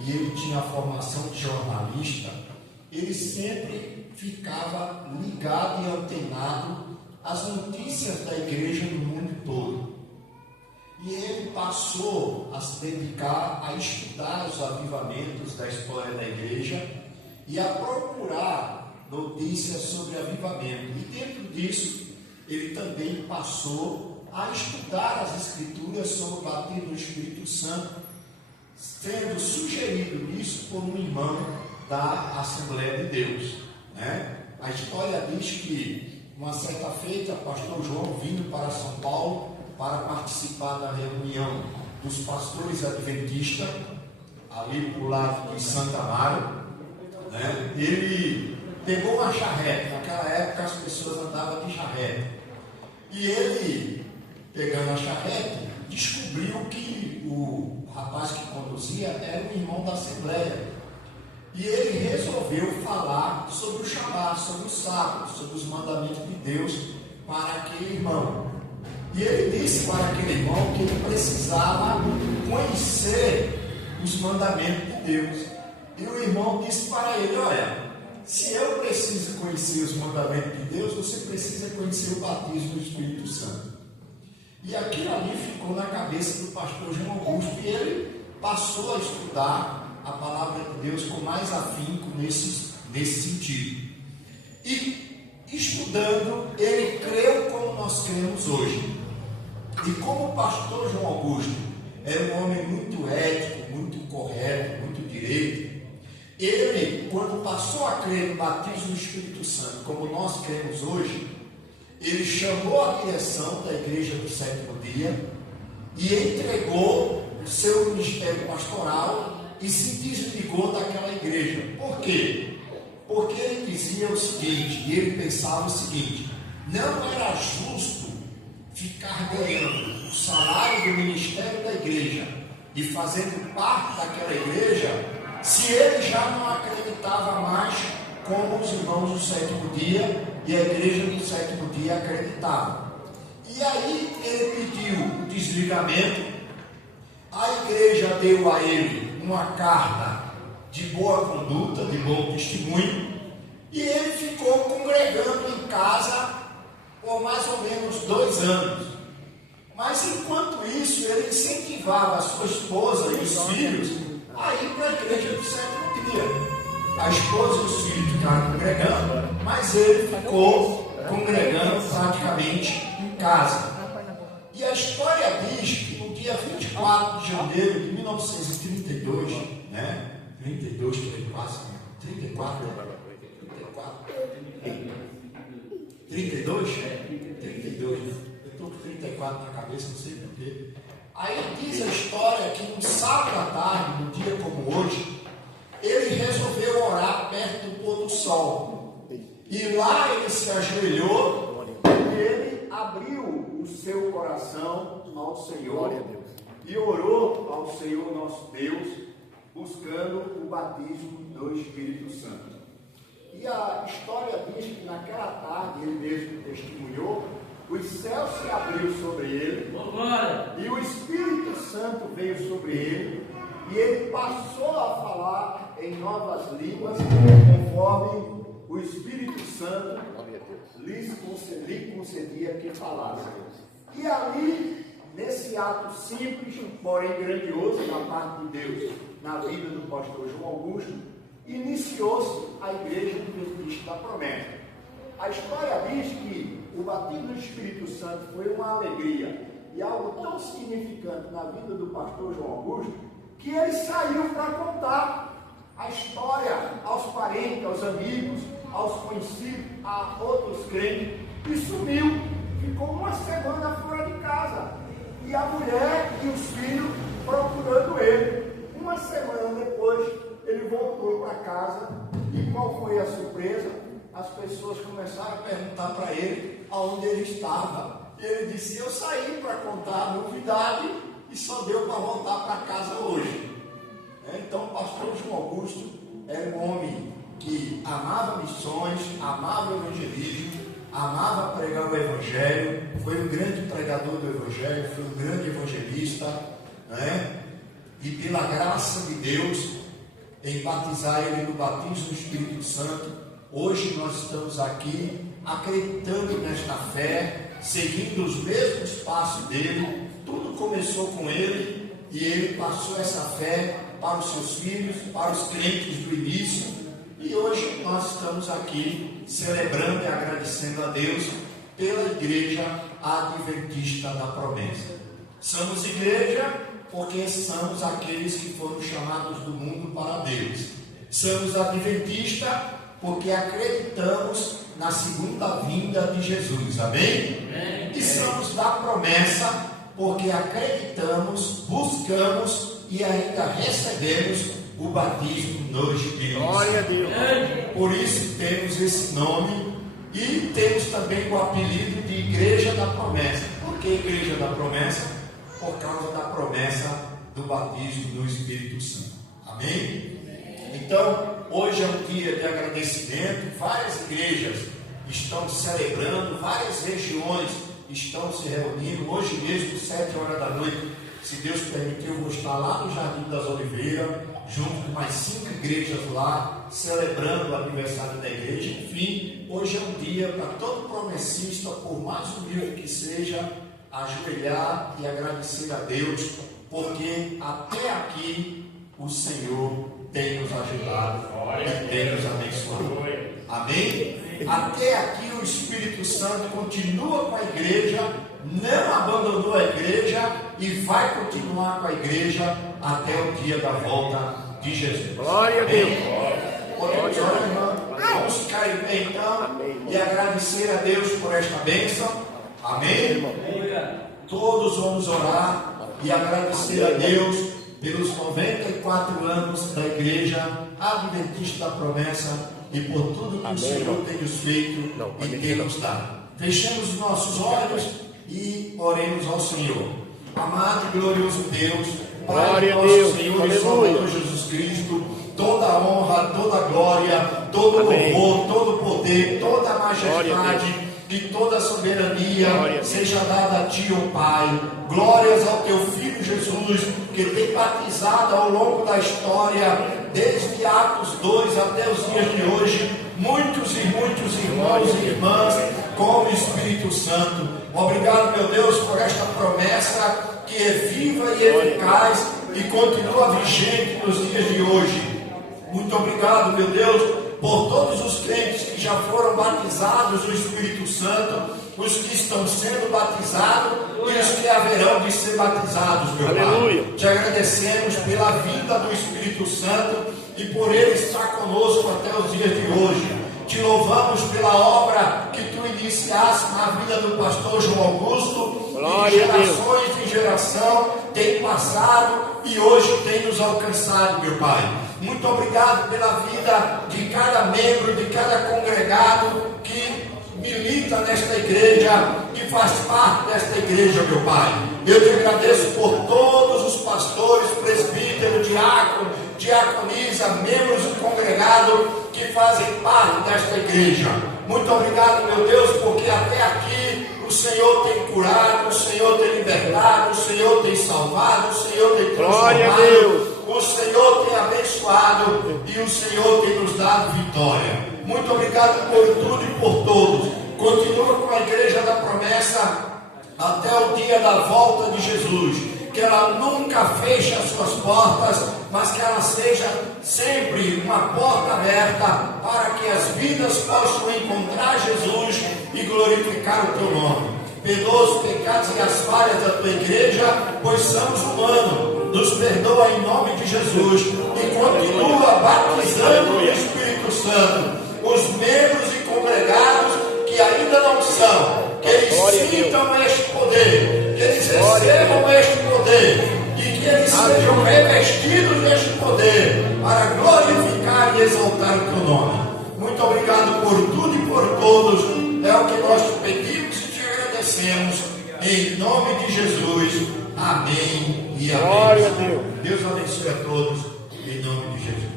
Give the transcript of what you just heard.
e ele tinha a formação de jornalista, ele sempre ficava ligado e antenado às notícias da igreja no mundo todo. E ele passou a se dedicar a estudar os avivamentos da história da igreja e a procurar notícias sobre avivamento. E dentro disso, ele também passou a estudar as escrituras sobre o batismo do Espírito Santo, sendo sugerido isso por um irmão da Assembleia de Deus, né? A história diz que, uma certa feita, o pastor João vindo para São Paulo para participar da reunião dos pastores adventistas, ali para o lado de Santa Amaro, né? Ele pegou uma charrete. Naquela época as pessoas andavam de charrete, e ele, pegando a charrete, descobriu que o rapaz que conduzia era um irmão da Assembleia, e ele resolveu falar sobre o Shabat, sobre o sábado, sobre os mandamentos de Deus para aquele irmão. E ele disse para aquele irmão que ele precisava conhecer os mandamentos de Deus. E o irmão disse para ele: olha, se eu preciso conhecer os mandamentos de Deus, você precisa conhecer o batismo do Espírito Santo. E aquilo ali ficou na cabeça do pastor João Augusto, e ele passou a estudar a palavra de Deus com mais afinco nesse sentido. E estudando, ele creu como nós cremos hoje. E como o pastor João Augusto era um homem muito ético, muito correto, muito direito, ele, quando passou a crer no batismo do Espírito Santo, como nós cremos hoje, ele chamou a direção da igreja do sétimo dia e entregou o seu ministério pastoral e se desligou daquela igreja. Por quê? Porque ele dizia o seguinte, e ele pensava o seguinte: não era justo ficar ganhando o salário do ministério da igreja e fazendo parte daquela igreja, se ele já não acreditava mais como os irmãos do sétimo dia e a igreja do sétimo dia acreditavam. E aí ele pediu o desligamento. A igreja deu a ele uma carta de boa conduta, de bom testemunho, e ele ficou congregando em casa por mais ou menos 2 anos. Mas enquanto isso, ele incentivava a sua esposa e os filhos a ir para a igreja do sétimo dia. A esposa e os filhos ficaram congregando, mas ele ficou congregando praticamente em casa. E a história diz que no dia 24 de janeiro de 1932, né? 32, 34, 34, 32? 32, né? Eu estou com 34 na cabeça, não sei porquê. Aí diz a história que no sábado à tarde, num dia como hoje, ele resolveu orar perto do pôr do sol. E lá ele se ajoelhou e ele abriu o seu coração ao Senhor e orou ao Senhor nosso Deus, buscando o batismo do Espírito Santo. E a história diz que naquela tarde, ele mesmo testemunhou, os céus se abriu sobre ele, e o Espírito Santo veio sobre ele, e ele passou a falar em novas línguas, conforme o Espírito Santo lhe concedia que falasse. E ali, nesse ato simples, porém grandioso da parte de Deus, na vida do pastor João Augusto, iniciou-se a Igreja Adventista da Promessa. A história diz que o batismo do Espírito Santo foi uma alegria e algo tão significante na vida do pastor João Augusto, que ele saiu para contar a história aos parentes, aos amigos, aos conhecidos, a outros crentes, e sumiu. Ficou uma semana fora de casa, e a mulher e os filhos procurando ele. Uma semana depois, ele voltou para casa, e qual foi a surpresa? As pessoas começaram a perguntar para ele aonde ele estava. E ele disse: eu saí para contar a novidade e só deu para voltar para casa hoje. Então o pastor João Augusto era um homem que amava missões, amava o evangelismo, amava pregar o evangelho, foi um grande pregador do evangelho, foi um grande evangelista, né? e pela graça de Deus, em batizar ele no batismo do Espírito Santo, hoje nós estamos aqui acreditando nesta fé, seguindo os mesmos passos dele. Tudo começou com ele e ele passou essa fé para os seus filhos, para os crentes do início, e hoje nós estamos aqui celebrando e agradecendo a Deus pela Igreja Adventista da Promessa. Somos igreja porque somos aqueles que foram chamados do mundo para Deus. Somos adventistas porque acreditamos na segunda vinda de Jesus, amém? E somos da promessa porque acreditamos, buscamos e ainda recebemos o batismo no Espírito Santo. Glória a Deus. Por isso temos esse nome e temos também o apelido de Igreja da Promessa. Por que Igreja da Promessa? Por causa da promessa do batismo do Espírito Santo. Amém? Então, hoje é um dia de agradecimento. Várias igrejas estão celebrando, várias regiões estão se reunindo. Hoje mesmo, 7 horas da noite, se Deus permitir, eu vou estar lá no Jardim das Oliveiras, junto com mais 5 igrejas lá, celebrando o aniversário da igreja. Enfim, hoje é um dia para todo promessista, por mais humilde que seja, ajoelhar e agradecer a Deus, porque até aqui o Senhor tem nos ajudado e tem nos abençoado. Amém? Até aqui o Espírito Santo continua com a igreja, não abandonou a igreja e vai continuar com a igreja até o dia da volta de Jesus. Glória a Deus. Vamos ficar em pé então e agradecer a Deus por esta bênção. Amém? Todos vamos orar e agradecer a Deus pelos 94 anos da Igreja Adventista da Promessa e por tudo que o Senhor tem nos feito e tem nos dado. Fechemos os nossos olhos e oremos ao Senhor. Amado e glorioso Deus, Pai nosso Senhor e Salvador Jesus Cristo, toda a honra, toda a glória, todo o louvor, todo o poder, toda a majestade, que toda a soberania seja dada a Ti, ó Pai. Glórias ao Teu Filho Jesus, que tem batizado ao longo da história, desde Atos 2 até os dias de hoje, muitos e muitos irmãos e irmãs com o Espírito Santo. Obrigado, meu Deus, por esta promessa que é viva e eficaz e continua vigente nos dias de hoje. Muito obrigado, meu Deus, por todos os crentes que já foram batizados no Espírito Santo, os que estão sendo batizados e os que haverão de ser batizados, meu Pai. Te agradecemos pela vinda do Espírito Santo e por ele estar conosco até os dias de hoje. Te louvamos pela obra que Tu iniciaste na vida do pastor João Augusto. De gerações em geração tem passado e hoje tem nos alcançado, meu Pai. Muito obrigado pela vida de cada membro, de cada congregado que milita nesta igreja, que faz parte desta igreja, meu Pai. Eu te agradeço por todos os pastores, presbíteros, diáconos, diaconisa, membros do congregado que fazem parte desta igreja. Muito obrigado, meu Deus, porque até aqui o Senhor tem curado, o Senhor tem libertado, o Senhor tem salvado, o Senhor tem transformado, o Senhor tem abençoado e o Senhor tem nos dado vitória. Muito obrigado por tudo e por todos. Continua com a Igreja da Promessa até o dia da volta de Jesus. Que ela nunca feche as suas portas, mas que ela seja sempre uma porta aberta para que as vidas possam encontrar Jesus e glorificar o Teu nome. Perdoa os pecados e as falhas da Tua igreja, pois somos humanos. Nos perdoa em nome de Jesus e continua batizando o Espírito Santo os membros e congregados que ainda não são, que eles sintam este poder, que eles recebam este poder e que eles sejam revestidos deste poder para glorificar e exaltar o Teu nome. Muito obrigado por tudo e por todos. É o que nós te pedimos e te agradecemos. Em nome de Jesus. Amém e amém. Glória a Deus. Deus abençoe a todos. Em nome de Jesus.